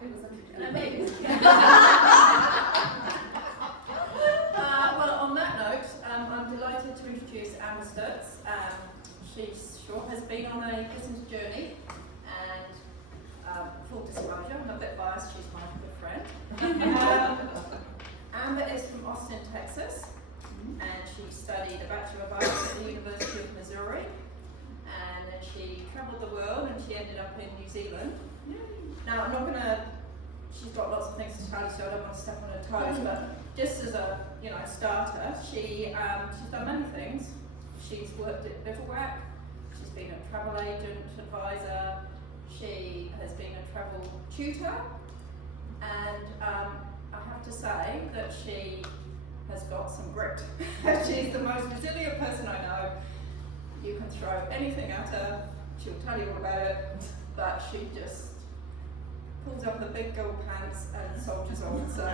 It was And I bet it. Well, on that note, I'm delighted to introduce Amber Sturtz. She has been on a business journey, and full disclosure, I'm a bit biased, she's my good friend. Amber is from Austin, Texas, and she studied a Bachelor of Arts at the University of Missouri, and then she travelled the world and she ended up in New Zealand. Now, I'm not going to, she's got lots of things to tell you, so I don't want to step on her toes, but just as a starter, she's done many things. She's worked at Bivouac, she's been a travel agent, advisor, she has been a travel tutor, and I have to say that she has got some grit. She's the most resilient person I know. You can throw anything at her, she'll tell you all about it, but she just pulls up the big gold pants and soldiers on. So,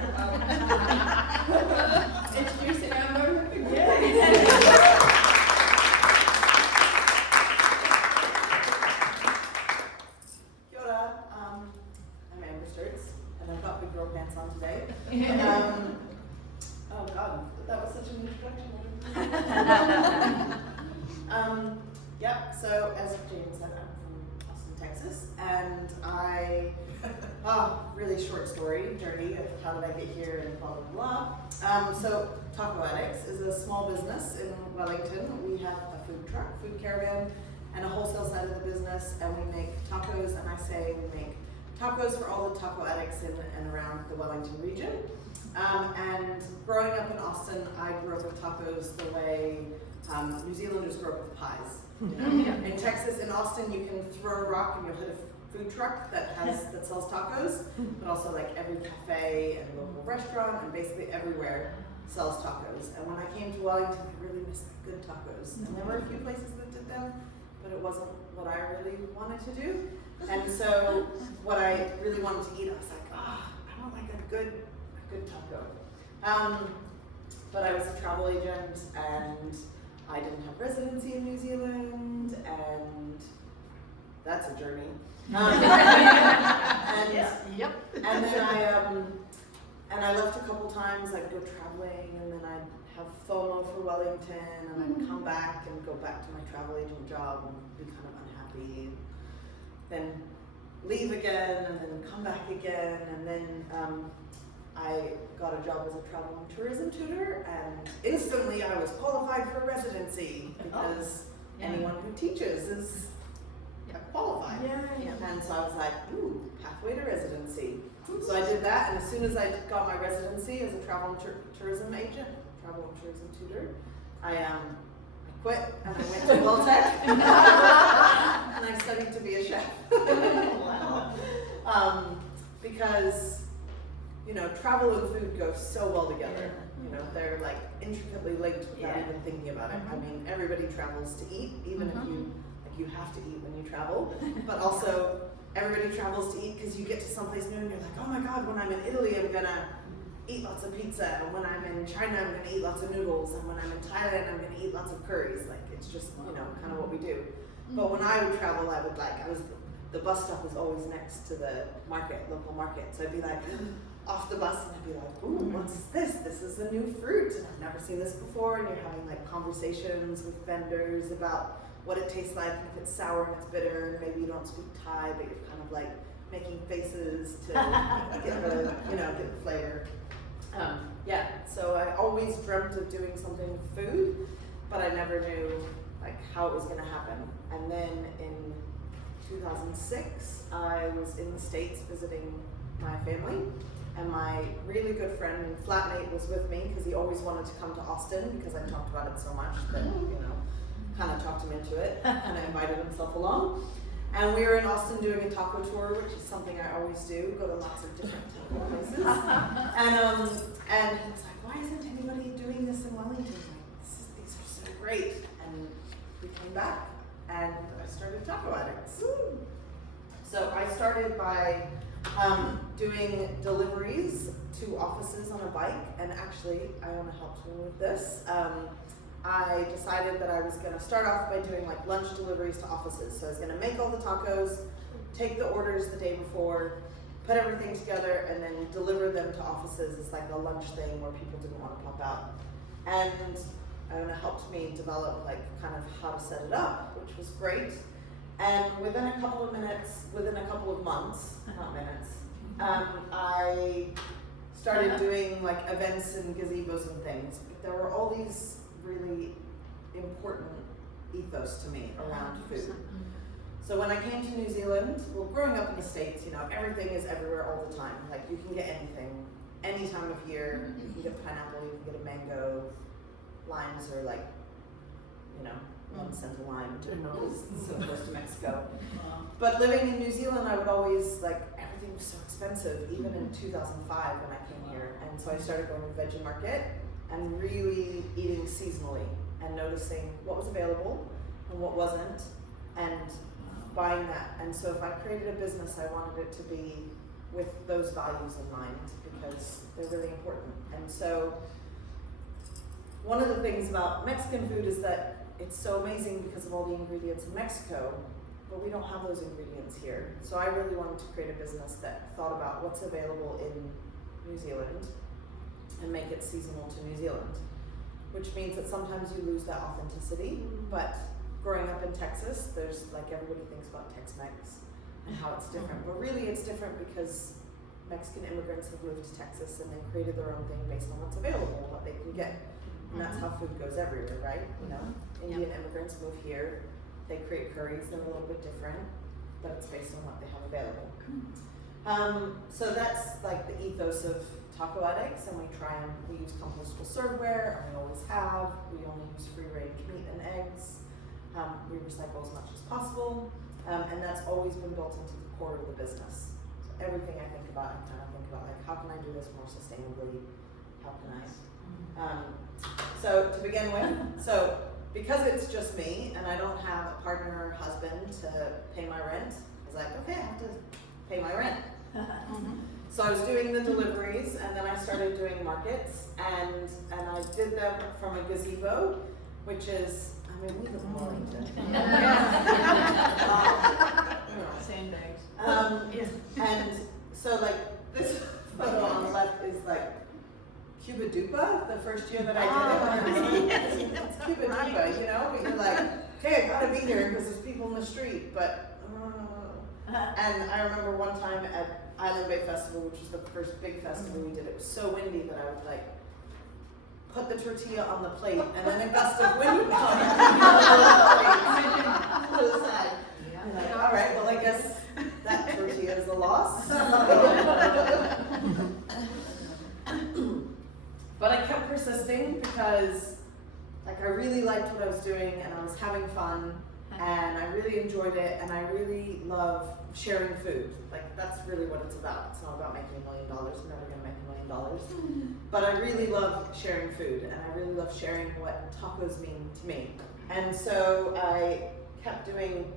introducing Amber. Kia ora, I'm Amber Sturtz, and I've got big girl pants on today. Oh God, that was such an introduction. Yep, so as James said, I'm from Austin, Texas, and really short story, journey of how did I get here and blah, blah, blah. So Taco Addicts is a small business in Wellington. We have a food truck, food caravan, and a wholesale side of the business, and we make tacos, and I say we make tacos for all the taco addicts in and around the Wellington region. And growing up in Austin, I grew up with tacos the way New Zealanders grew up with pies. You know? In Texas, in Austin, you can throw a rock and you'll hit a food truck that sells tacos, but also like every cafe and local restaurant and basically everywhere sells tacos. And when I came to Wellington, I really missed good tacos. And there were a few places that did them, but it wasn't what I really wanted to do. And so what I really wanted to eat, I was like, I want like a good taco. But I was a travel agent and I didn't have residency in New Zealand, and that's a journey. And then I left a couple times. I'd go traveling, and then I'd have FOMO for Wellington, and I'd come back and go back to my travel agent job and be kind of unhappy. Then leave again, and then come back again, and then I got a job as a travel and tourism tutor, and instantly I was qualified for residency because anyone who teaches is qualified. And so I was like, ooh, pathway to residency. So I did that, and as soon as I got my residency as a travel and tourism agent, travel and tourism tutor, I quit and I went to Welltech and I studied to be a chef. Because travel and food go so well together. They're like intricately linked without even thinking about it. I mean, everybody travels to eat, even if you have to eat when you travel, but also everybody travels to eat because you get to someplace new and you're like, oh my God, when I'm in Italy, I'm gonna eat lots of pizza, and when I'm in China, I'm gonna eat lots of noodles, and when I'm in Thailand, I'm gonna eat lots of curries. Like, it's just, kind of what we do. But when I would travel, the bus stop was always next to the local market. So I'd be like, off the bus, and I'd be like, ooh, what's this? This is a new fruit, and I've never seen this before. And you're having like conversations with vendors about what it tastes like, and if it's sour and it's bitter, and maybe you don't speak Thai, but you're kind of like making faces to get the flavor. So I always dreamt of doing something with food, but I never knew like how it was going to happen. And then in 2006, I was in the States visiting my family, and my really good friend and flatmate was with me because he always wanted to come to Austin because I talked about it so much that, kind of talked him into it, and I invited himself along. And we were in Austin doing a taco tour, which is something I always do, go to lots of different taco places. And he was like, why isn't anybody doing this in Wellington? Like, these are so great. And we came back, and I started Taco Addicts. So I started by doing deliveries to offices on a bike, and actually, Iona helped me with this. I decided that I was going to start off by doing like lunch deliveries to offices. So I was going to make all the tacos, take the orders the day before, put everything together and then deliver them to offices as like a lunch thing where people didn't want to pop out. And it helped me develop like kind of how to set it up, which was great. And within a couple of months, not minutes, I started doing like events and gazebos and things. But there were all these really important ethos to me around food. So when I came to New Zealand, well, growing up in the States, you know, everything is everywhere all the time. Like you can get anything, any time of year. You can get pineapple, you can get a mango. Limes are like, you know, 1 cent a lime because it's so close to Mexico. But living in New Zealand, I would always, like, everything was so expensive, even in 2005 when I came here. And so I started going to the veggie market and really eating seasonally and noticing what was available and what wasn't and buying that. And so if I created a business, I wanted it to be with those values in mind because they're really important. And so one of the things about Mexican food is that it's so amazing because of all the ingredients in Mexico, but we don't have those ingredients here. So I really wanted to create a business that thought about what's available in New Zealand and make it seasonal to New Zealand, which means that sometimes you lose that authenticity. But growing up in Texas, there's like everybody thinks about Tex-Mex and how it's different, but really it's different because Mexican immigrants have moved to Texas and they created their own thing based on what's available, what they can get. And that's how food goes everywhere, right? You know, Indian immigrants move here, they create curries, they're a little bit different, but it's based on what they have available. So that's like the ethos of Taco Addicts, and we use compostable serveware, and we always have. We only use free-range meat and eggs. We recycle as much as possible, and that's always been built into the core of the business. So everything I think about, I kind of think about like, how can I do this more sustainably? How can I? So to begin with, so because it's just me and I don't have a partner or husband to pay my rent, I was like, okay, I have to pay my rent. So I was doing the deliveries and then I started doing markets and I did them from a gazebo, which is, I mean, we live in Wellington. Sandbags. And so like this photo on the left is like Cuba Dupa, the first year that I did it. It's Cuba Dupa, you know? You're like, okay, I gotta be here because there's people in the street, but, and I remember one time at Island Bay Festival, which was the first big festival we did, it was so windy that I would like, put the tortilla on the plate and then a gust of wind would come to the side. I'm like, all right, well I guess that tortilla is a loss. But I kept persisting because like I really liked what I was doing and I was having fun and I really enjoyed it and I really love sharing food. Like that's really what it's about. It's not about making $1 million. I'm never gonna make $1 million. But I really love sharing food and I really love sharing what tacos mean to me. And so I kept doing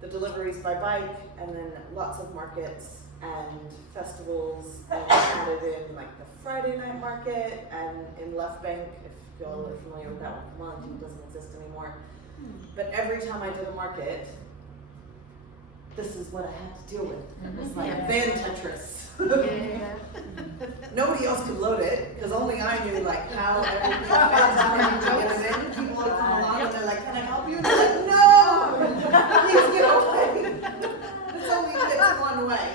the deliveries by bike and then lots of markets and festivals, and added in like the Friday night market and in Left Bank, if you all are familiar with that one, Wellington doesn't exist anymore. But every time I did a market, this is what I had to deal with. It was like van Tetris. Nobody else could load it, because only I knew like how everything fans were to get it in. People would come along and they're like, can I help you? And I'm like, no! Please get away! It's only fits one way.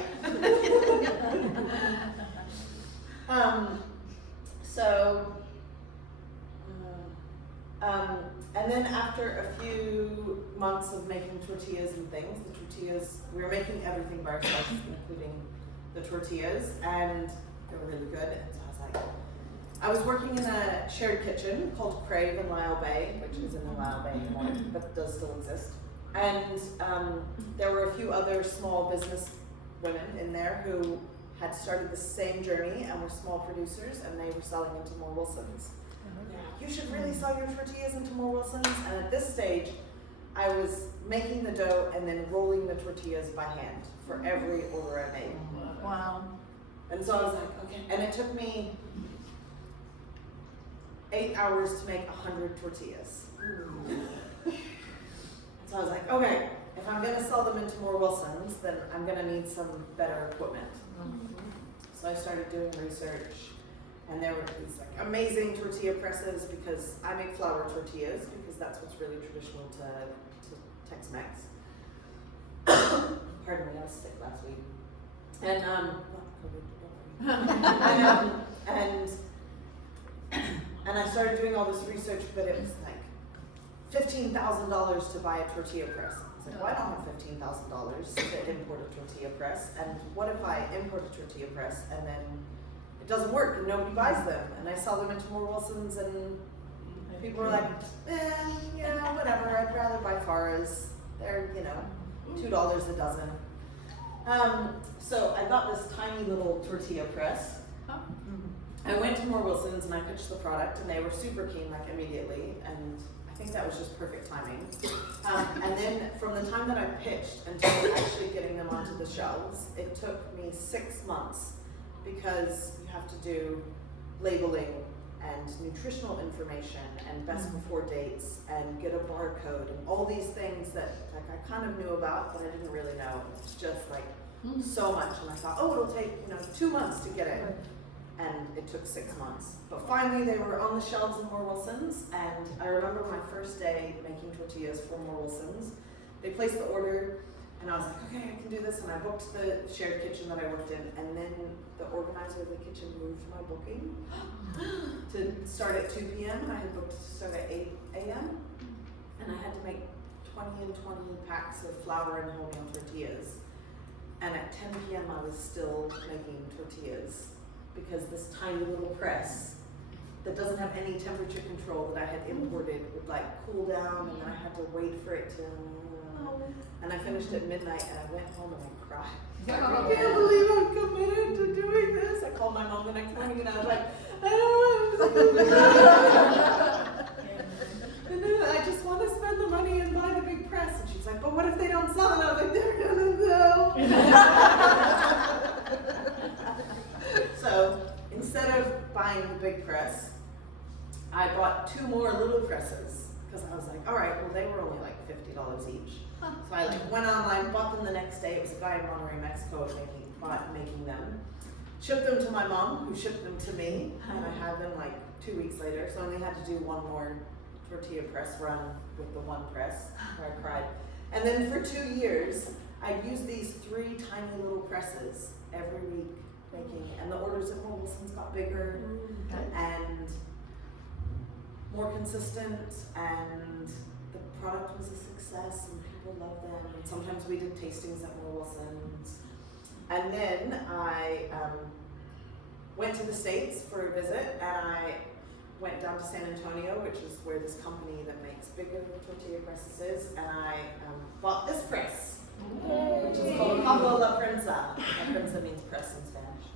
And then after a few months of making tortillas and things, we were making everything by ourselves, including the tortillas, and they were really good. And so I was like, I was working in a shared kitchen called Crave in Lyle Bay, which isn't in Lyle Bay anymore, but does still exist. And there were a few other small business women in there who had started the same journey and were small producers, and they were selling into more Wilsons. You should really sell your tortillas into more Wilsons. And at this stage, I was making the dough and then rolling the tortillas by hand for every order I made. Wow. And so I was like, okay. And it took me 8 hours to make 100 tortillas. So I was like, okay, if I'm gonna sell them into more Wilsons, then I'm gonna need some better equipment. So I started doing research, and there were these like amazing tortilla presses because I make flour tortillas because that's what's really traditional to Tex-Mex. Pardon me, I was sick last week. And and I started doing all this research, but it was like $15,000 to buy a tortilla press. I was like, well, I don't have $15,000 to import a tortilla press, and what if I import a tortilla press and then it doesn't work and nobody buys them, and I sell them into more Wilsons and people are like, yeah, whatever, I'd rather buy Farah's. They're, $2 a dozen. So I got this tiny little tortilla press. I went to more Wilsons and I pitched the product, and they were super keen, like immediately, and I think that was just perfect timing. And then from the time that I pitched until actually getting them onto the shelves, it took me 6 months because you have to do labeling and nutritional information and best before dates and get a barcode and all these things that like I kind of knew about, but I didn't really know. It's just like so much, and I thought, oh, it'll take 2 months to get it, and it took 6 months. But finally, they were on the shelves in more Wilsons, and I remember my first day making tortillas for more Wilsons. They placed the order, and I was like, okay, I can do this, and I booked the shared kitchen that I worked in, and then the organizer of the kitchen moved my booking to start at 2 p.m. I had booked to start at 8 a.m. and I had to make 20 and 20 packs of flour and wholemeal tortillas. And at 10 p.m. I was still making tortillas because this tiny little press that doesn't have any temperature control that I had imported would like cool down, and then I had to wait for it to, and I finished at midnight, and I went home and I cried. I can't believe I'm committed to doing this. I called my mom the next morning and I was like, I don't know. And then I just want to spend the money and buy the big press. And she's like, but what if they don't sell? And I was like, they're gonna sell. So instead of buying the big press, I bought 2 more little presses because I was like, all right, well, they were only like $50 each. So I like went online, bought them the next day. It was a guy in Monterrey, Mexico, making them. Shipped them to my mom, who shipped them to me, and I had them like 2 weeks later. So I only had to do 1 more tortilla press run with the 1 press, where I cried. And then for 2 years, I'd use these 3 tiny little presses every week making, and the orders at Wellington got bigger and more consistent, and the product was a success, and people loved them. And sometimes we did tastings at more Wilsons. And then I went to the States for a visit, and I went down to San Antonio, which is where this company that makes bigger tortilla presses is, and I bought this press, which is called Taco La Prensa. La Prensa means press in Spanish.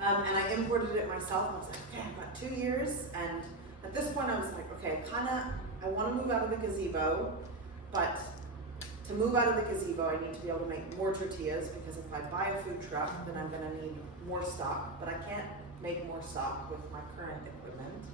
And I imported it myself. I was like, okay, I've got 2 years, and at this point I was like, okay, I want to move out of the gazebo, but to move out of the gazebo, I need to be able to make more tortillas, because if I buy a food truck, then I'm going to need more stock, but I can't make more stock with my current equipment.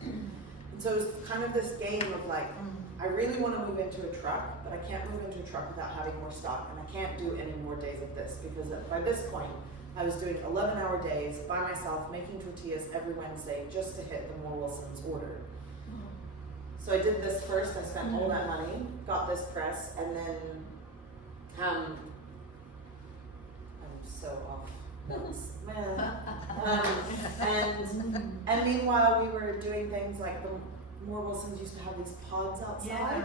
And so it was kind of this game of like, I really want to move into a truck, but I can't move into a truck without having more stock, and I can't do any more days of this, because by this point, I was doing 11-hour days by myself, making tortillas every Wednesday just to hit the more Wilsons order. So I did this first, I spent all that money, got this press, and then I'm so off. And meanwhile we were doing things like the more Wilsons used to have these pods outside.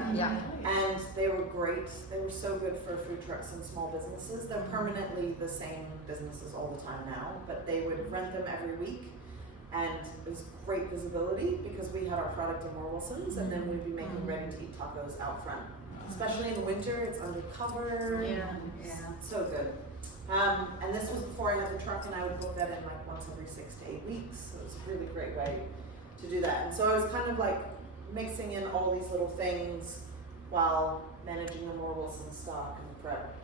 And they were great. They were so good for food trucks and small businesses. They're permanently the same businesses all the time now, but they would rent them every week. And it was great visibility because we had our product in more Wilsons, and then we'd be making ready-to-eat tacos out front. Especially in the winter, it's undercover. So good. And this was before I had the truck, and I would book that in like once every 6 to 8 weeks. So it was a really great way to do that. And so I was kind of like mixing in all these little things while managing the more Wilson stock and prep.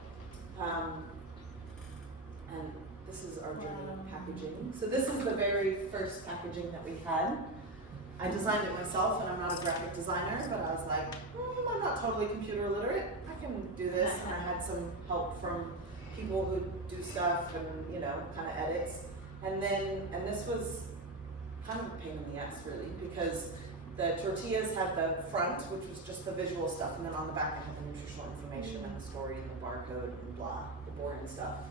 And this is our journey of packaging. So this is the very first packaging that we had. I designed it myself, and I'm not a graphic designer, but I was like, I'm not totally computer literate. I can do this. And I had some help from people who do stuff and, you know, kind of edits. And this was kind of a pain in the ass, really, because the tortillas had the front, which was just the visual stuff, and then on the back I had the nutritional information and the story and the barcode and blah, the boring stuff.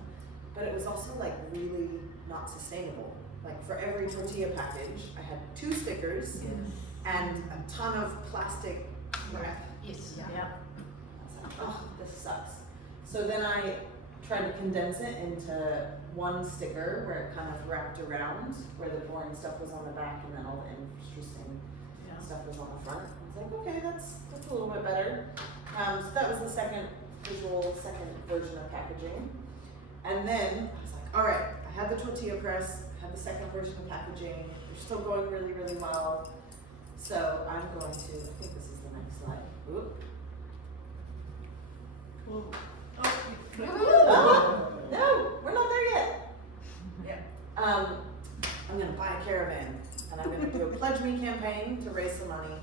But it was also like really not sustainable. Like for every tortilla package, I had 2 stickers and a ton of plastic wrap. Yes. Yeah. I was like, oh, this sucks. So then I tried to condense it into one sticker where it kind of wrapped around, where the boring stuff was on the back and then all the interesting stuff was on the front. I was like, okay, that's a little bit better. So that was the second version of packaging. And then I was like, all right, I had the tortilla press, I had the second version of packaging. They're still going really, really well. So I'm going to, I think this is the next slide. Oop. Oh, no, we're not there yet. Yeah. I'm gonna buy a caravan and I'm gonna do a Pledge Me campaign to raise some money.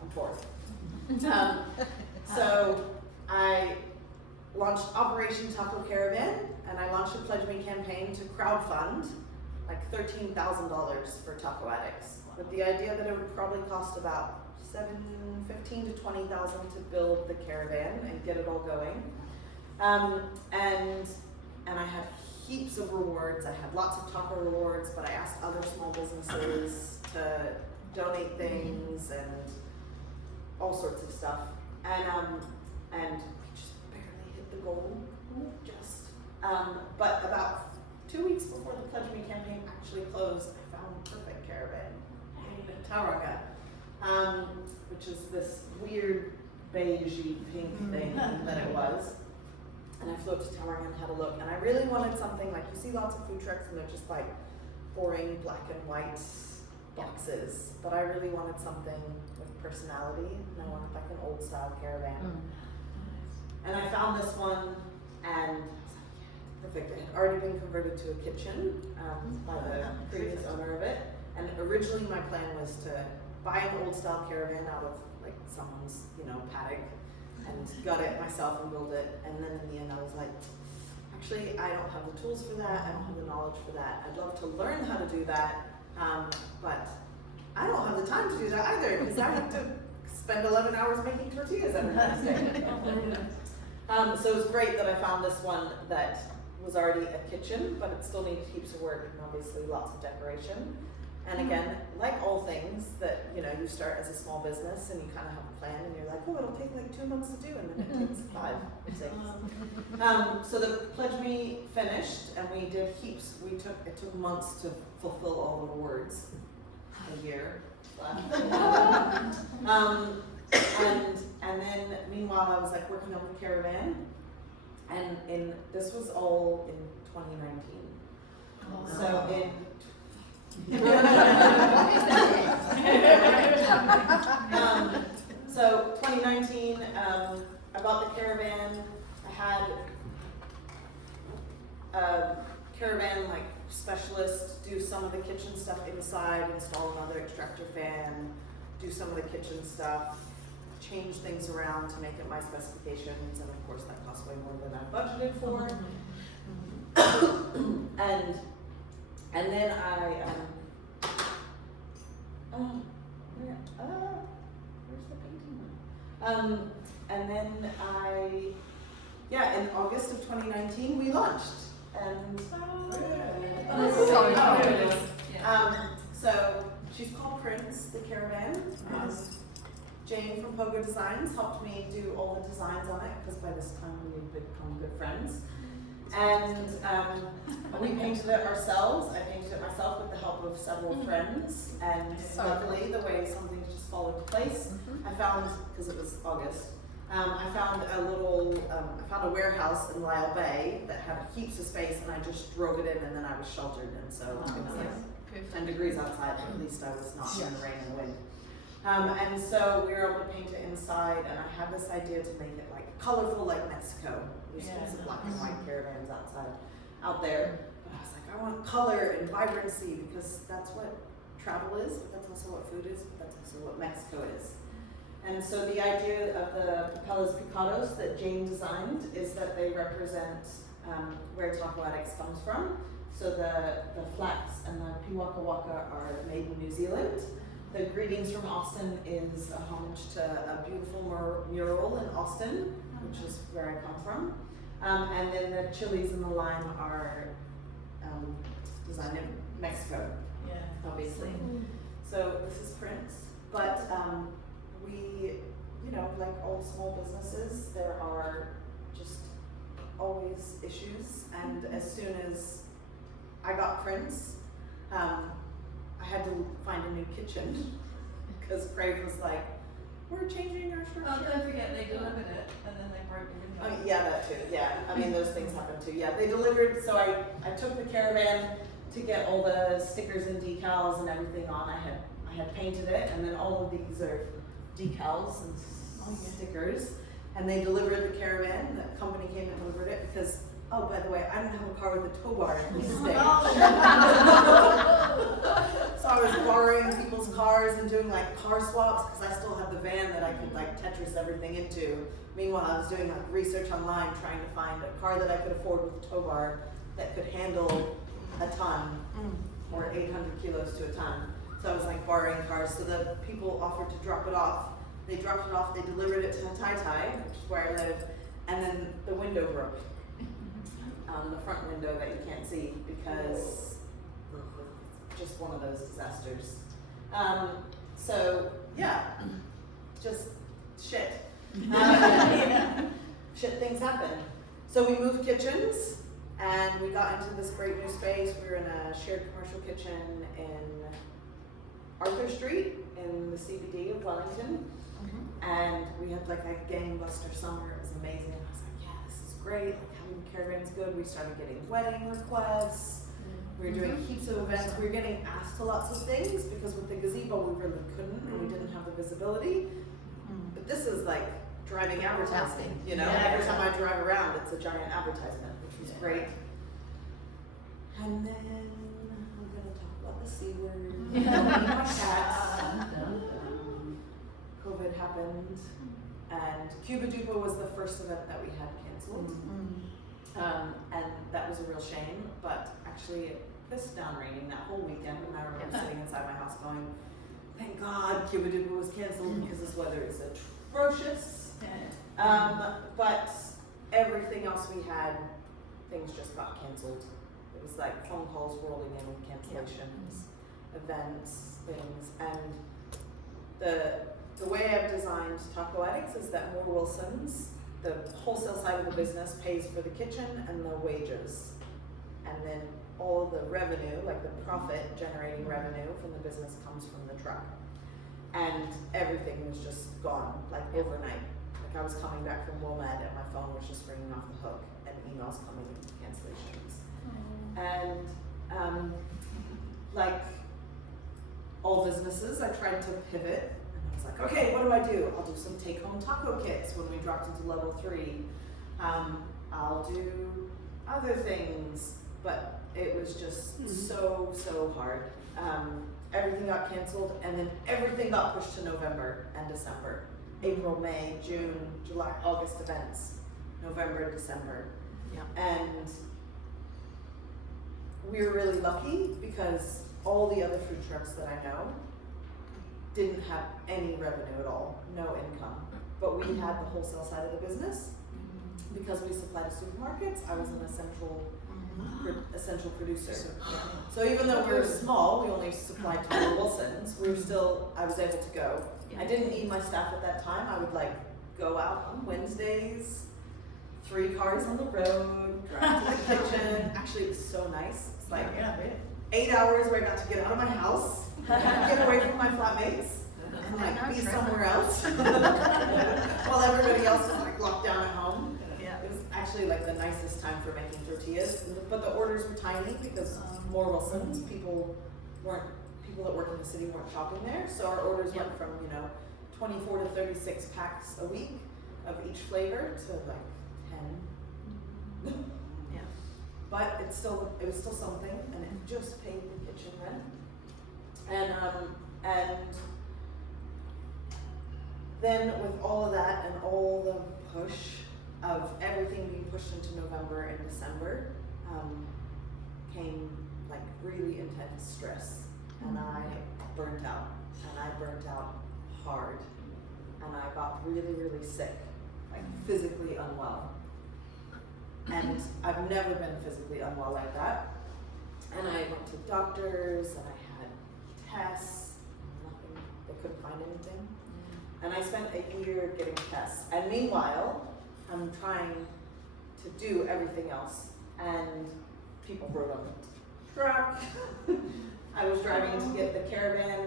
I'm poor. So I launched Operation Taco Caravan and I launched a Pledge Me campaign to crowdfund like $13,000 for Taco Addicts, with the idea that it would probably cost about $15,000 to $20,000 to build the caravan and get it all going. And I had heaps of rewards. I had lots of taco rewards, but I asked other small businesses to donate things and all sorts of stuff. And we just barely hit the goal. But about 2 weeks before the Pledge Me campaign actually closed, I found the perfect caravan, the Tauranga, which is this weird beigey pink thing that it was. And I flew up to Tauranga and had a look, and I really wanted something like, you see lots of food trucks and they're just like boring black and white boxes, but I really wanted something with personality, and I wanted like an old style caravan. And I found this one, and I was like, yeah, perfect. It had already been converted to a kitchen by the previous owner of it, and originally my plan was to buy an old style caravan out of like someone's, you know, paddock, and gut it myself and build it. And then in the end I was like, actually I don't have the tools for that, I don't have the knowledge for that. I'd love to learn how to do that, but I don't have the time to do that either, because I have to spend 11 hours making tortillas every day. So it was great that I found this one that was already a kitchen, but it still needed heaps of work and obviously lots of decoration. And again, like all things that, you know, you start as a small business and you kind of have a plan and you're like, oh, it'll take like 2 months to do, and then it takes 5 or 6. So the Pledge Me finished, and we did heaps. It took months to fulfill all the rewards. A year. And then meanwhile I was like working on the caravan, and this was all in 2019. So so 2019, I bought the caravan. I had a caravan like specialist do some of the kitchen stuff inside, install another extractor fan, do some of the kitchen stuff, change things around to make it my specifications, and of course that cost way more than I budgeted for. And then I where's the painting? And then in August of 2019 we launched, and so she's called Prince, the caravan. Jane from Pogo Designs helped me do all the designs on it, because by this time we had become good friends. And we painted it ourselves. I painted it myself with the help of several friends, and luckily the way some things just fall into place. I found, because it was August, I found a warehouse in Lyle Bay that had heaps of space, and I just drove it in, and then I was sheltered, and so it was like 10 degrees outside, but at least I was not in the rain and wind. And so we were able to paint it inside, and I had this idea to make it like colorful like Mexico. We used to have some black and white caravans out there. But I was like, I want color and vibrancy, because that's what travel is, but that's also what food is, but that's also what Mexico is. And so the idea of the Papalas Picados that Jane designed is that they represent where Taco Addicts comes from. So the flax and the piwaka waka are made in New Zealand. The greetings from Austin is a homage to a beautiful mural in Austin, which is where I come from. And then the chilies and the lime are designed in Mexico, obviously. So this is Prince, but we, like all small businesses, there are just always issues. And as soon as I got Prince, I had to find a new kitchen because Craig was like, we're changing our structure. Oh, don't forget they delivered it and then they broke the window. Oh, yeah, that too, yeah. I mean, those things happen too. Yeah, they delivered, so I took the caravan to get all the stickers and decals and everything on. I had painted it, and then all of these are decals and stickers. And they delivered the caravan, the company came and delivered it because, oh, by the way, I didn't have a car with a tow bar at this stage. So I was borrowing people's cars and doing like car swaps because I still had the van that I could like Tetris everything into. Meanwhile, I was doing like research online trying to find a car that I could afford with a tow bar that could handle a ton or 800 kilos to a ton. So I was like borrowing cars. So the people offered to drop it off. They dropped it off, they delivered it to Tai, which is where I live, and then the window broke. The front window that you can't see because just one of those disasters. So yeah, just shit. Shit things happen. So we moved kitchens and we got into this great new space. We were in a shared commercial kitchen in Arthur Street in the CBD of Wellington. And we had like a gangbuster summer. It was amazing. I was like, yeah, this is great. Like having the caravan's good. We started getting wedding requests. We were doing heaps of events. We were getting asked to lots of things because with the gazebo we really couldn't and we didn't have the visibility. But this is like driving advertising, Every time I drive around it's a giant advertisement, which was great. And then I'm gonna talk about the C word. My cats. COVID happened, and Cuba Dupa was the first event that we had canceled, and that was a real shame. But actually, it pissed down raining that whole weekend, and I remember sitting inside my house going, "Thank God Cuba Dupa was canceled because this weather is atrocious." But everything else we had, things just got canceled. It was like phone calls rolling in with cancellations, events, things, and the way I've designed Taco Addicts is that Moore Wilson's, the wholesale side of the business, pays for the kitchen and the wages. And then all the revenue, like the profit generating revenue from the business, comes from the truck. And everything was just gone, like overnight. Like I was coming back from WOMED and my phone was just ringing off the hook and emails coming in cancellations. And like all businesses, I tried to pivot. Like, okay, what do? I'll do some take-home taco kits when we dropped into level 3. I'll do other things, but it was just so hard. Everything got canceled, and then everything got pushed to November and December. April, May, June, July, August events, November, December. And we were really lucky because all the other food trucks that I know didn't have any revenue at all, no income. But we had the wholesale side of the business because we supplied to supermarkets. I was an essential producer. So even though we were small, we only supplied to Moore Wilson's, I was able to go. I didn't need my staff at that time. I would like go out on Wednesdays, 3 cars on the road, drive to the kitchen. Actually, it was so nice. It's like 8 hours where I got to get out of my house, get away from my flatmates, and like be somewhere else while everybody else was like locked down at home. It was actually like the nicest time for making tortillas, but the orders were tiny because Moore Wilson's people that work in the city weren't shopping there, so our orders went from 24 to 36 packs a week of each flavor to like 10. But it was still something, and it just paid the kitchen rent. And then with all of that and all the push of everything being pushed into November and December, came like really intense stress, and I burnt out, and I burnt out hard, and I got really, really sick, like physically unwell. And I've never been physically unwell like that. And I went to doctors, and I had tests, nothing, they couldn't find anything. And I spent a year getting tests. And meanwhile, I'm trying to do everything else. And people rode on the truck. I was driving to get the caravan,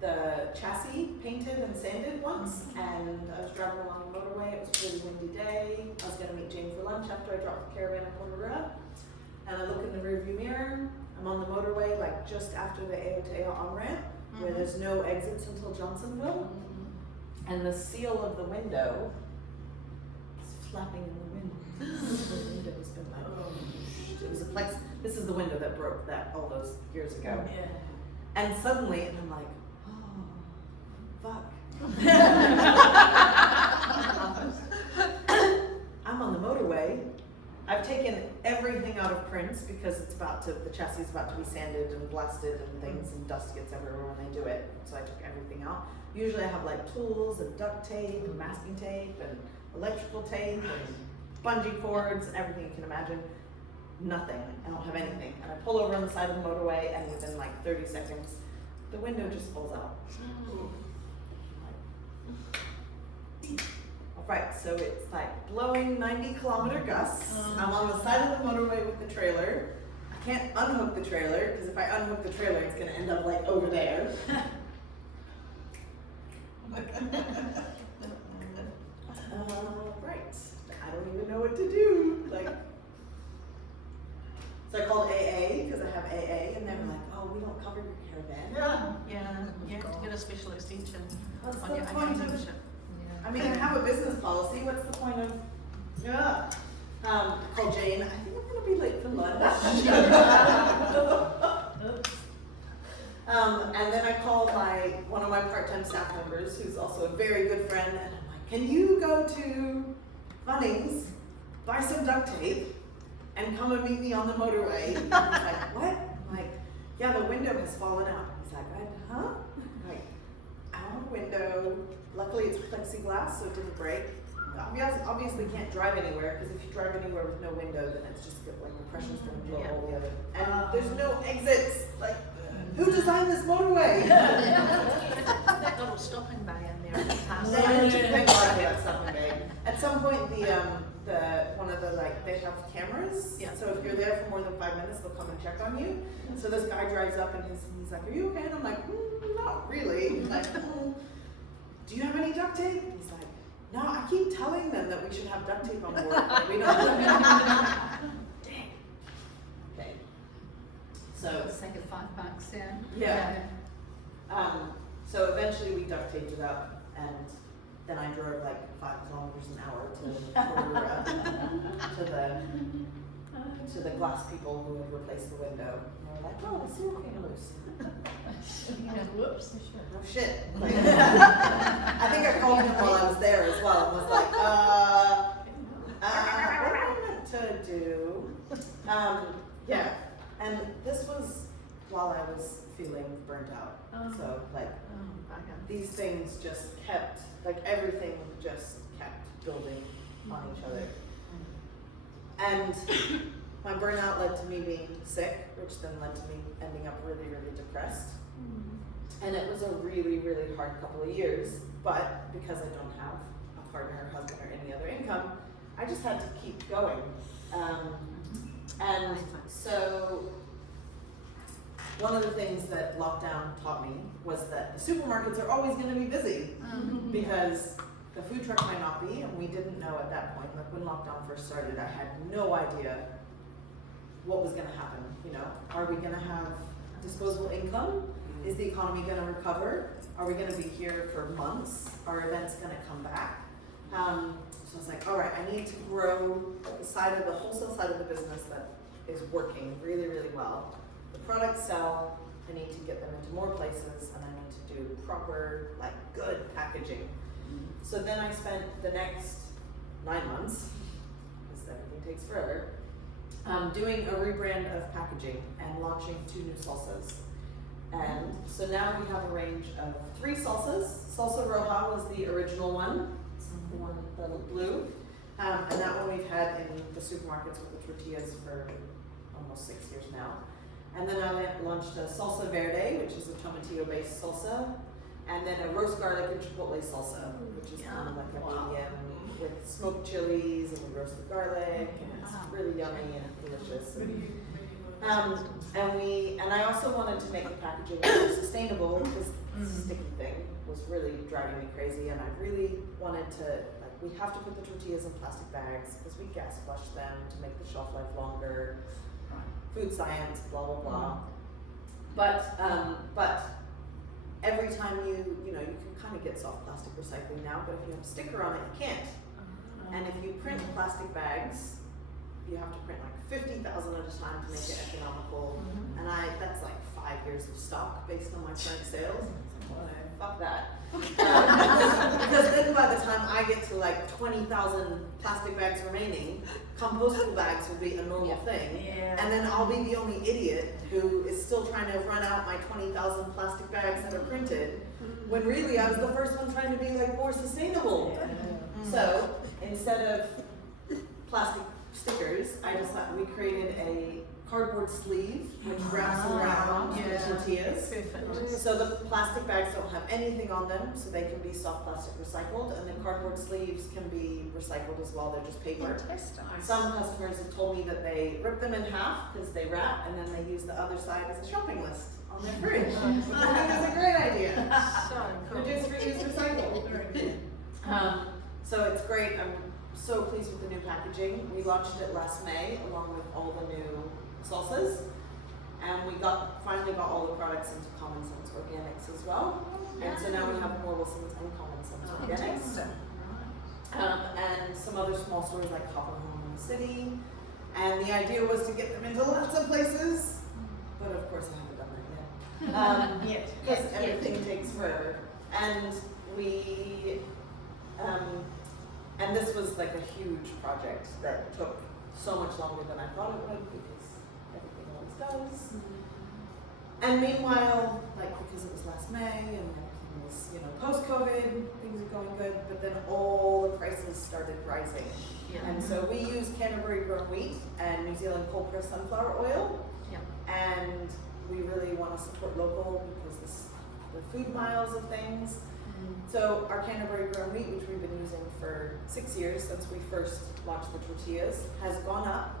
the chassis painted and sanded once. And I was driving along the motorway. It was a really windy day. I was gonna meet Jane for lunch after I dropped the caravan in Porterura. And I look in the rearview mirror. I'm on the motorway, like just after the Aotea on-ramp, where there's no exits until Johnsonville. And the seal of the window is flapping in the wind. The window has been like, it was a plex. This is the window that broke that all those years ago. Yeah. And suddenly, and I'm like, oh, fuck. I'm on the motorway. I've taken everything out of prints because the chassis is about to be sanded and blasted and things, and dust gets everywhere when they do it. So I took everything out. Usually I have like tools and duct tape and masking tape and electrical tape and bungee cords and everything you can imagine. Nothing. I don't have anything. And I pull over on the side of the motorway, and within like 30 seconds, the window just falls out. Right, so it's like blowing 90-kilometer gusts. I'm on the side of the motorway with the trailer. I can't unhook the trailer, because if I unhook the trailer, it's gonna end up like over there. Right, I don't even know what to do. Like, so I called AA, because I have AA, and they were like, oh, we don't cover your caravan. Yeah, you have to get a special extension What's on the your point of membership. I mean, I have a business policy. What's the point of? Yeah. I called Jane. I think I'm gonna be late for lunch. And then I called one of my part-time staff members, who's also a very good friend, and I'm like, "Can you go to Bunnings, buy some duct tape, and come and meet me on the motorway?" And he's like, "What?" I'm like, "Yeah, the window has fallen out." He's like, "Huh?" I'm like, "Our window. Luckily it's plexiglass, so it didn't break. Obviously can't drive anywhere, because if you drive anywhere with no window, then it's just like the pressure's going to blow all the other. And there's no exits. Like, who designed this motorway?" That little stopping bay in there. Thank God they have stopping bay. At some point, one of the they have cameras. Yeah. So if you're there for more than 5 minutes, they'll come and check on you. So this guy drives up and he's like, "Are you okay?" And I'm like, "Not really." He's like, "Do you have any duct tape?" He's like, "No, I keep telling them that we should have duct tape on board, but we don't." Dang. Okay. So Sake of $5, yeah. yeah. So eventually we duct taped it up, and then I drove like 5 kilometers an hour to the glass people who had replaced the window. And they were like, "Oh, the seal came loose." Whoops. Oh shit. Like, I think I called him while I was there as well and was like, what am I meant to do? Yeah. And this was while I was feeling burnt out. So these things just kept, everything just kept building on each other. And my burnout led to me being sick, which then led to me ending up really, really depressed. And it was a really, really hard couple of years, but because I don't have a partner, husband, or any other income, I just had to keep going. And so one of the things that lockdown taught me was that the supermarkets are always going to be busy because the food truck might not be, and we didn't know at that point. Like when lockdown first started, I had no idea what was going to happen. Are we going to have disposable income? Is the economy going to recover? Are we going to be here for months? Are events going to come back? So I was like, all right, I need to grow the wholesale side of the business that is working really, really well. The products sell, I need to get them into more places, and I need to do proper, like, good packaging. So then I spent the next 9 months, because everything takes forever, doing a rebrand of packaging and launching 2 new salsas. And so now we have a range of 3 salsas. Salsa Roja was the original one, it's the one, the blue. And that one we've had in the supermarkets with the tortillas for almost 6 years now. And then I launched a salsa verde, which is a tomatillo-based salsa, and then a roast garlic and chipotle salsa, which is kind of like a medium with smoked chilies and we roast the garlic, and it's really yummy and delicious. And I also wanted to make the packaging more sustainable because the sticky thing was really driving me crazy, and I really wanted to, like, we have to put the tortillas in plastic bags because we gas flush them to make the shelf life longer. Food science, blah blah blah. But every time you can kind of get soft plastic recycling now, but if you have a sticker on it, you can't. And if you print plastic bags, you have to print like 50,000 at a time to make it economical. And that's like 5 years of stock based on my current sales. Fuck that. Because then by the time I get to like 20,000 plastic bags remaining, compostable bags will be a normal thing. And then I'll be the only idiot who is still trying to run out my 20,000 plastic bags that are printed, when really I was the first one trying to be like more sustainable. So instead of plastic stickers, we created a cardboard sleeve which wraps around the tortillas. So the plastic bags don't have anything on them, so they can be soft plastic recycled, and the cardboard sleeves can be recycled as well. They're just paper. Some customers have told me that they rip them in half because they wrap, and then they use the other side as a shopping list on their fridge, which I think is a great idea. So cool. Reduce, reuse, recycle. So it's great. I'm so pleased with the new packaging. We launched it last May along with all the new salsas, and we finally got all the products into Common Sense Organics as well. And so now we have more Wilsons and Common Sense Organics. And some other small stores like Copper Home in the city. And the idea was to get them into lots of places, but of course I haven't done that yet. Because everything takes forever. And and this was like a huge project that took so much longer than I thought it would, because everything always does. And meanwhile, like, because it was last May and everything was, post-COVID, things are going good, but then all the prices started rising. And so we use Canterbury grown wheat and New Zealand cold pressed sunflower oil. And we really want to support local because the food miles of things. So our Canterbury grown wheat, which we've been using for 6 years since we first launched the tortillas, has gone up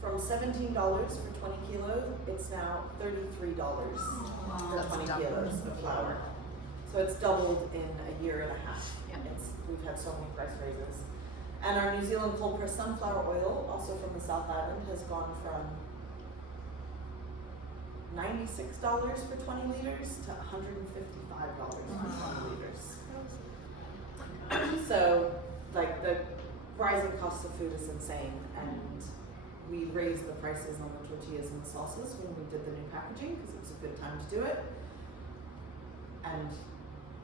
from $17 for 20 kilos. It's now $33 for 20 kilos of flour. So it's doubled in a year and a half. We've had so many price raises. And our New Zealand cold pressed sunflower oil, also from the South Island, has gone from $96 for 20 liters to $155 for 20 liters. So, like, the rising cost of food is insane, and we raised the prices on the tortillas and the sauces when we did the new packaging because it was a good time to do it. And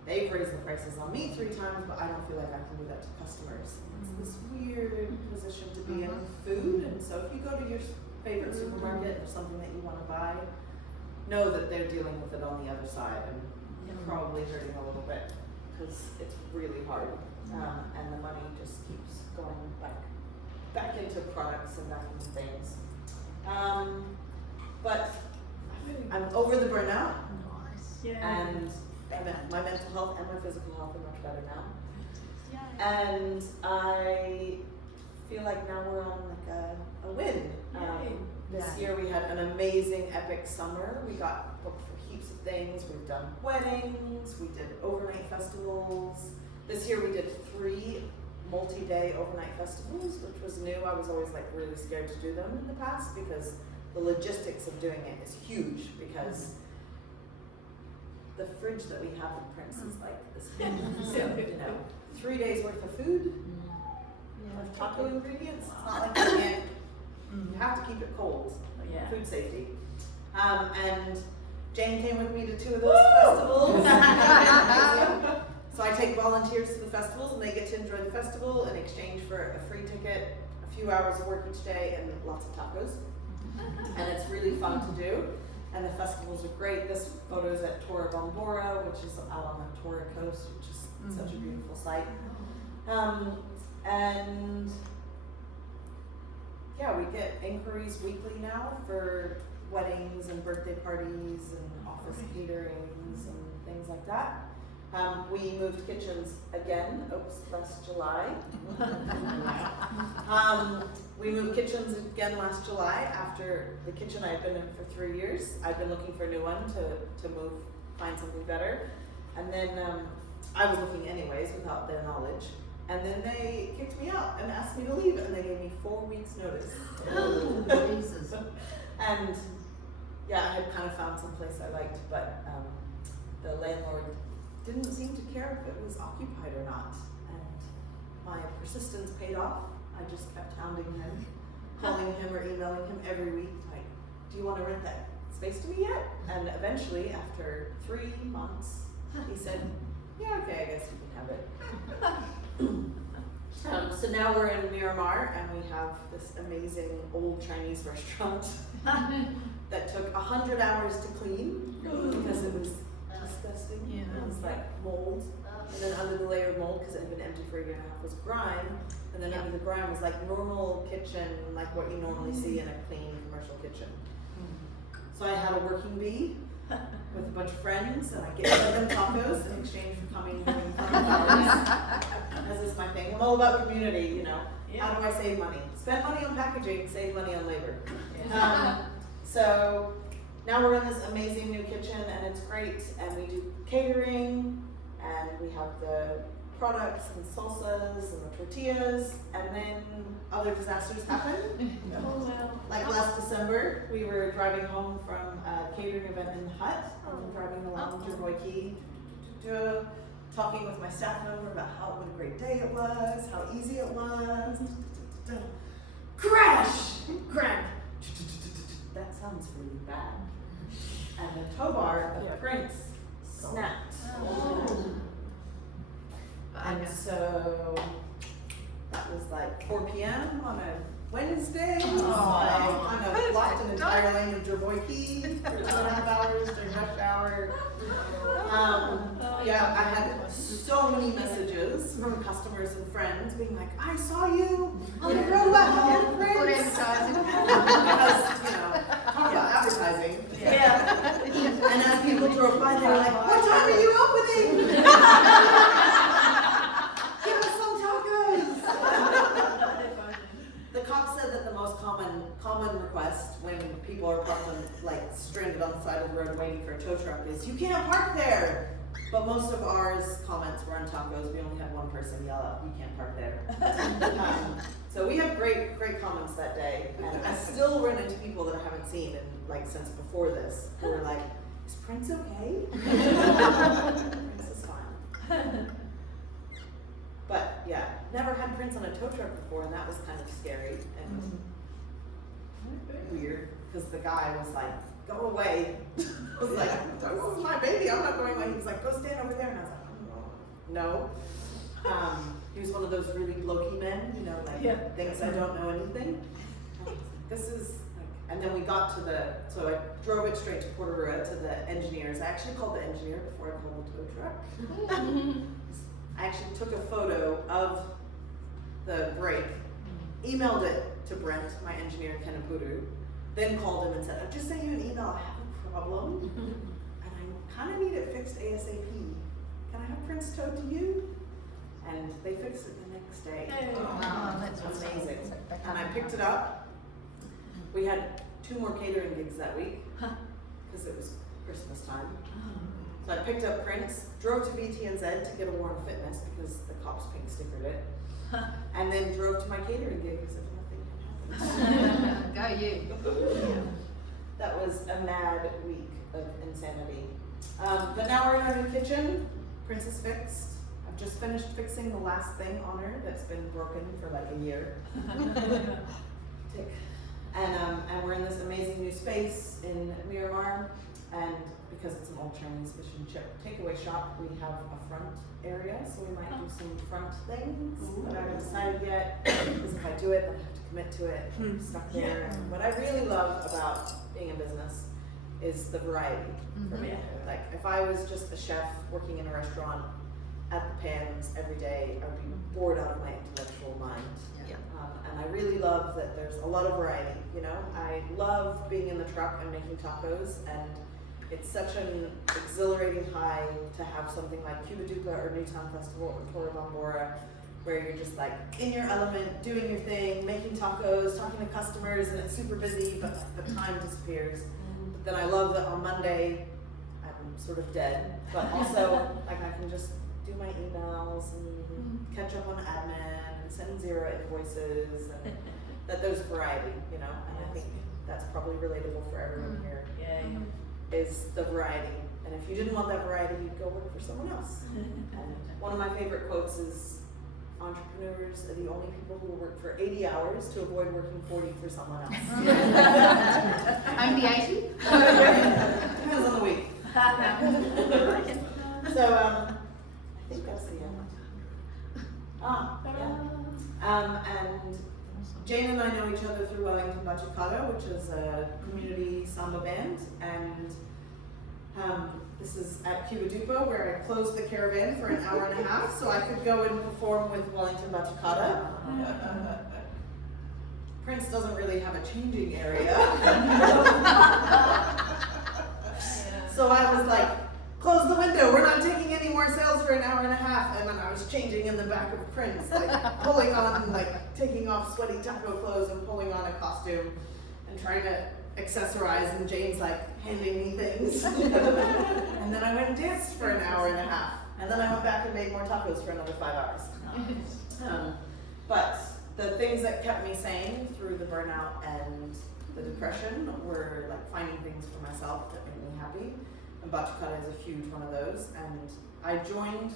they've raised the prices on me 3 times, but I don't feel like I can do that to customers. It's this weird position to be in food, and so if you go to your favorite supermarket or something that you want to buy, know that they're dealing with it on the other side and probably hurting a little bit because it's really hard, and the money just keeps going back into products and back into things. But I'm over the burnout, and my mental health and my physical health are much better now. And I feel like now we're on like a win. This year we had an amazing epic summer. We got booked for heaps of things. We've done weddings, we did overnight festivals. This year we did 3 multi-day overnight festivals, which was new. I was always like really scared to do them in the past because the logistics of doing it is huge, because the fridge that we have in Prince is like this huge. So, 3 days worth of food, of taco ingredients. It's not like you have to keep it cold. Food safety. And Jane came with me to 2 of those festivals. So I take volunteers to the festivals and they get to enjoy the festival in exchange for a free ticket, a few hours of work each day, and lots of tacos. And it's really fun to do. And the festivals are great. This photo is at Tora Bombora, which is out on the Tora coast, which is such a beautiful site. And yeah, we get inquiries weekly now for weddings and birthday parties and office caterings and things like that. We moved kitchens again, last July. We moved kitchens again last July after the kitchen I had been in for 3 years. I've been looking for a new one to move, find something better. And then I was looking anyways without their knowledge. And then they kicked me out and asked me to leave, and they gave me 4 weeks notice. Jesus. And yeah, I had kind of found some place I liked, but the landlord didn't seem to care if it was occupied or not. And my persistence paid off. I just kept hounding him, calling him or emailing him every week, like, do you want to rent that space to me yet? And eventually, after 3 months, he said, yeah, okay, I guess you can have it. So now we're in Miramar, and we have this amazing old Chinese restaurant that took 100 hours to clean because it was disgusting. Yeah. It was like mold, and then under the layer of mold, because it had been empty for a year and a half, was grime, and then under the grime was like normal kitchen, like what you normally see in a clean commercial kitchen. So I had a working bee with a bunch of friends, and I gave them tacos in exchange for coming and doing fun hours. As is my thing. I'm all about community, you know. How do I save money? Spend money on packaging, save money on labor. So now we're in this amazing new kitchen, and it's great, and we do catering, and we have the products and salsas and the tortillas, and then other disasters happen. Like last December, we were driving home from a catering event in the hut, and driving along Jervoy Key, talking with my staff member about what a great day it was, how easy it was. Crash! Crack! That sounds really bad. And the tow bar of the Prince snapped. And so that was like 4 p.m. on a Wednesday. I kind of blocked an entire lane of Jervoy Key for 2.5 hours during rush hour. Yeah, I had so many messages from customers and friends being like, I saw you on the road behind Prince. Good advertising. Because, you know, talk about advertising. Yeah. And as people drove by, they were like, what time are you opening? Give us some tacos. The cop said that the most common request when people are parked like stranded on the side of the road waiting for a tow truck is, you can't park there. But most of ours comments were on tacos. We only had one person yell out, you can't park there. So we had great comments that day. And I still run into people that I haven't seen in, like, since before this, who are like, is Prince okay? Prince is fine. But yeah, never had Prince on a tow truck before, and that was kind of scary and weird, because the guy was like, go away. I was like, this is my baby, I'm not going away. He was like, go stand over there. And I was like, no. He was one of those really low-key men, you know, like, thinks I don't know anything. This is like, and then we got to so I drove it straight to Porterua to the engineers. I actually called the engineer before I called the tow truck. I actually took a photo of the brake, emailed it to Brent, my engineer in Kenapuru, then called him and said, I've just sent you an email, I have a problem, and I kind of need it fixed ASAP. Can I have Prince towed to you? And they fixed it the next day. Oh, that's amazing. And I picked it up. We had 2 more catering gigs that week, because it was Christmas time. So I picked up Prince, drove to VTNZ to get a Warren Fitness because the cops pink stickered it, and then drove to my catering gig as if nothing had happened. Go you. That was a mad week of insanity. But now we're in our new kitchen. Prince is fixed. I've just finished fixing the last thing on her that's been broken for like a year. Tick. And we're in this amazing new space in Miramar. and because it's an old Chinese fish and chip takeaway shop, we have a front area, so we might do some front things. But I haven't decided yet, because if I do it, then I have to commit to it. I'm stuck there. And what I really love about being in business is the variety for me. Like, if I was just a chef working in a restaurant at the pans every day, I would be bored out of my intellectual mind. And I really love that there's a lot of variety, you know? I love being in the truck and making tacos, and it's such an exhilarating high to have something like Cuba Dupa or Newtown Festival or Torre Bambora, where you're just like in your element, doing your thing, making tacos, talking to customers, and it's super busy, but the time disappears. But then I love that on Monday, I'm sort of dead, but also like I can just do my emails and catch up on admin and send 0 invoices, and that there's variety, you know, and I think that's probably relatable for everyone here. Is the variety. And if you didn't want that variety, you'd go work for someone else. And one of my favorite quotes is, entrepreneurs are the only people who will work for 80 hours to avoid working 40 for someone else. Only 80? Depends on the week. So, I think that's the end. And Jane and I know each other through Wellington Bachata, which is a community samba band, and this is at Cuba Dupa, where I closed the caravan for an hour and a half so I could go and perform with Wellington Bachata. Prince doesn't really have a changing area. So I was like, close the window, we're not taking any more sales for an hour and a half. And then I was changing in the back of Prince, like pulling on, like taking off sweaty taco clothes and pulling on a costume and trying to accessorize, and Jane's like handing me things. And then I went and danced for an hour and a half. And then I went back and made more tacos for another 5 hours. But the things that kept me sane through the burnout and the depression were like finding things for myself that made me happy. And Bachata is a huge one of those. And I joined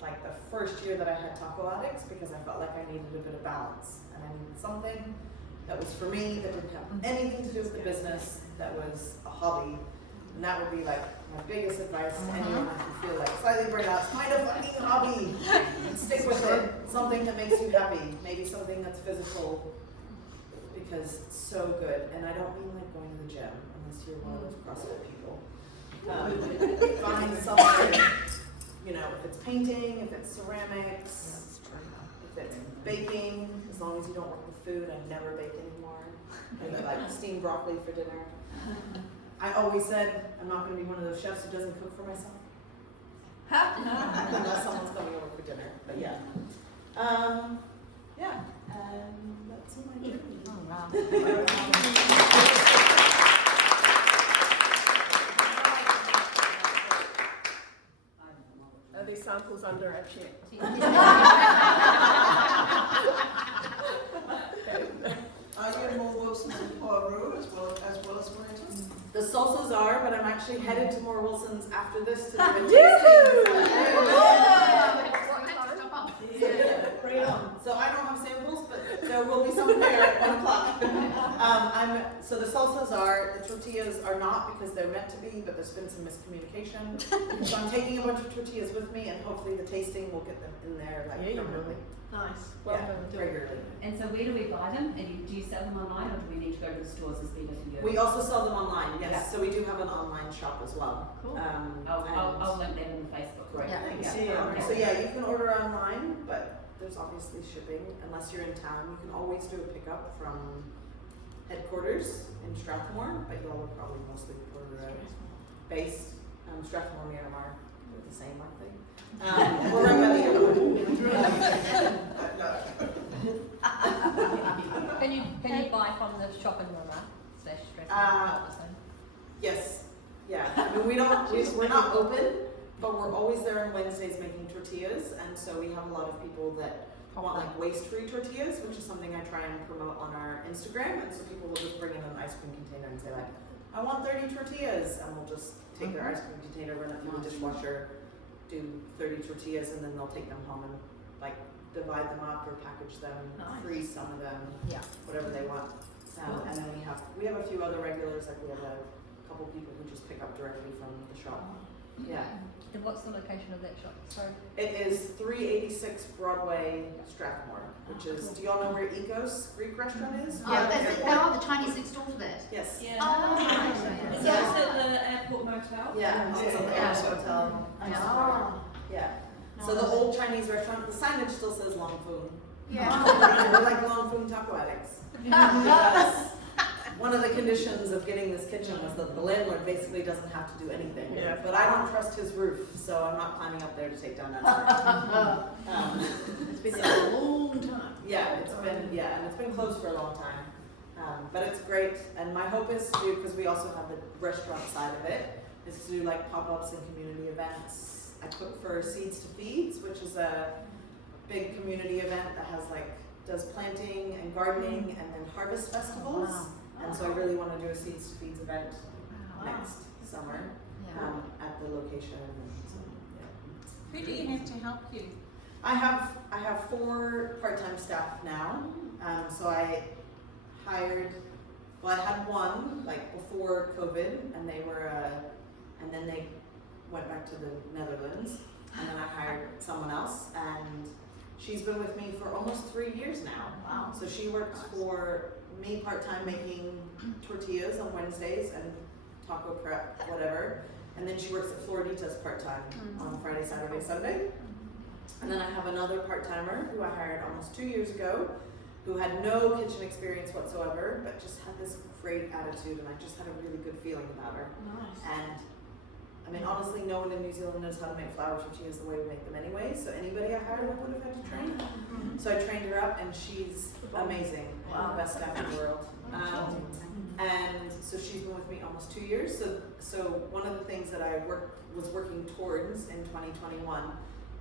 like the first year that I had Taco Addicts because I felt like I needed a bit of balance. And I needed something that was for me, that didn't have anything to do with the business, that was a hobby. And that would be like my biggest advice to anyone if you feel like slightly burnt out. Find a fucking hobby and stick with it. Something that makes you happy. Maybe something that's physical, because it's so good. And I don't mean like going to the gym, unless you're one of those CrossFit people. Find something, you know, if it's painting, if it's ceramics, if it's baking, as long as you don't work with food. I never bake anymore. I eat like steamed broccoli for dinner. I always said I'm not going to be one of those chefs who doesn't cook for myself. Unless someone's coming over for dinner. But yeah. Yeah. And that's my journey. Oh, wow. Are these samples under a check? Are you in more Wilson and Poirot as well as Wellington? The salsas are, but I'm actually headed to more Wilsons after this to do a tasting. Bring it on. So I don't have samples, but there will be some there at 1 o'clock. So the salsas are, the tortillas are not because they're meant to be, but there's been some miscommunication. So I'm taking a bunch of tortillas with me, and hopefully the tasting will get them in there like permanently. Nice. Regularly. And so where do we buy them? And do you sell them online, or do we need to go to the stores as big as you? We also sell them online, yes. Yeah. So we do have an online shop as well. Cool. I'll link them in the Facebook group. Yeah. So yeah, you can order online, but there's obviously shipping. Unless you're in town, you can always do a pickup from headquarters in Strathmore, but y'all are probably mostly based. Strathmore, Miramar, they're the same, aren't they? We're right by the airport. Can you buy from the shop in Miramar /Strathmore? Yes, yeah. I mean, we're not open, but we're always there on Wednesdays making tortillas, and so we have a lot of people that want like waste-free tortillas, which is something I try and promote on our Instagram, and so people will just bring in an ice cream container and say like, I want 30 tortillas, and we'll just take their ice cream container, run it through the dishwasher, do 30 tortillas, and then they'll take them home and like divide them up or package them, freeze some of them, whatever they want. And then we have a few other regulars, like we have a couple people who just pick up directly from the shop. Yeah. And what's the location of that shop? Sorry. It is 386 Broadway, Strathmore, which is, do y'all know where Ecos Greek restaurant is? Oh, that's it. Oh, the Chinese next door to that. Yes. Yeah. Oh, right. Is Yeah. that at the airport motel? Yeah, it's at the Air Hotel. Oh. Yeah. So the old Chinese restaurant, the signage still says Long Foon. Yeah. We're like Long Foon Taco Addicts. Because one of the conditions of getting this kitchen was that the landlord basically doesn't have to do anything. Yeah. But I don't trust his roof, so I'm not climbing up there to take down that sign. It's been there a long time. Yeah, and it's been closed for a long time. But it's great, and my hope is to do, because we also have the restaurant side of it, is to do like pop-ups and community events. I cook for Seeds to Feeds, which is a big community event that has does planting and gardening and then harvest festivals. Wow. And so I really want to do a Seeds to Feeds event next summer Yeah. at the location. So, yeah. Who do you have to help you? I have 4 part-time staff now. So I hired, I had one before COVID, and they were, and then they went back to the Netherlands, and then I hired someone else, and she's been with me for almost 3 years now. Wow. So she works for me part-time making tortillas on Wednesdays and taco prep, whatever. And then she works at Floriditas part-time on Friday, Saturday, Sunday. And then I have another part-timer who I hired almost 2 years ago, who had no kitchen experience whatsoever, but just had this great attitude, and I just had a really good feeling about her. And I mean, honestly, no one in New Zealand knows how to make flour tortillas the way we make them anyway, so anybody I hired I would have had to train. So I trained her up, and she's amazing. Wow. The best staff in the world. And so she's been with me almost 2 years. So one of the things that I was working towards in 2021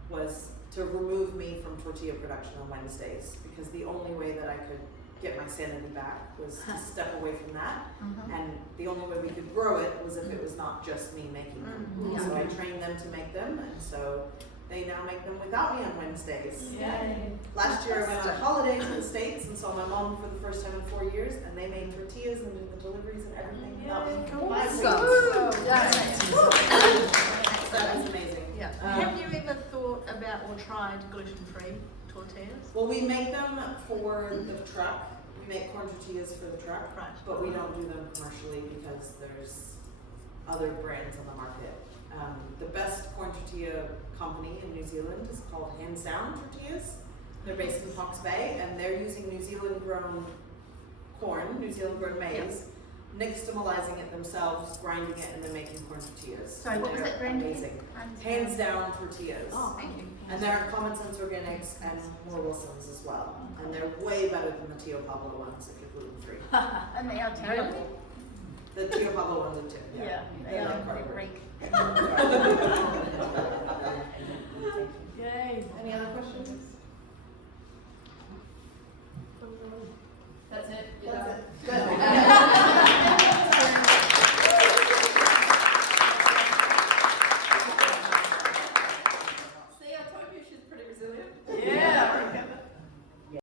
was to remove me from tortilla production on Wednesdays, because the only way that I could get my sanity back was to step away from that. And the only way we could grow it was if it was not just me making them. So I trained them to make them, and so they now make them without me on Wednesdays. Last year I went on holiday to the States and saw my mom for the first time in 4 years, and they made tortillas and did the deliveries and everything without me. That is amazing. Yeah. Have you ever thought about or tried gluten-free tortillas? Well, we make them for the truck. We make corn tortillas for the truck, Right. but we don't do them commercially because there's other brands on the market. The best corn tortilla company in New Zealand is called Hands Down Tortillas. They're based in Hawke's Bay, and they're using New Zealand grown corn, New Zealand grown maize, nixtamalizing it themselves, grinding it, and then making corn tortillas. Sorry, what was They're that brand again? amazing. Hands Down Tortillas. Oh, thank you. And they're Common Sense Organics and more Wilsons as well. And they're way better than the Tio Pablo ones if you're gluten free. And they are terrible. The Tio Pablo ones are too. Yeah, they They're are. like They're cardboard. Greek.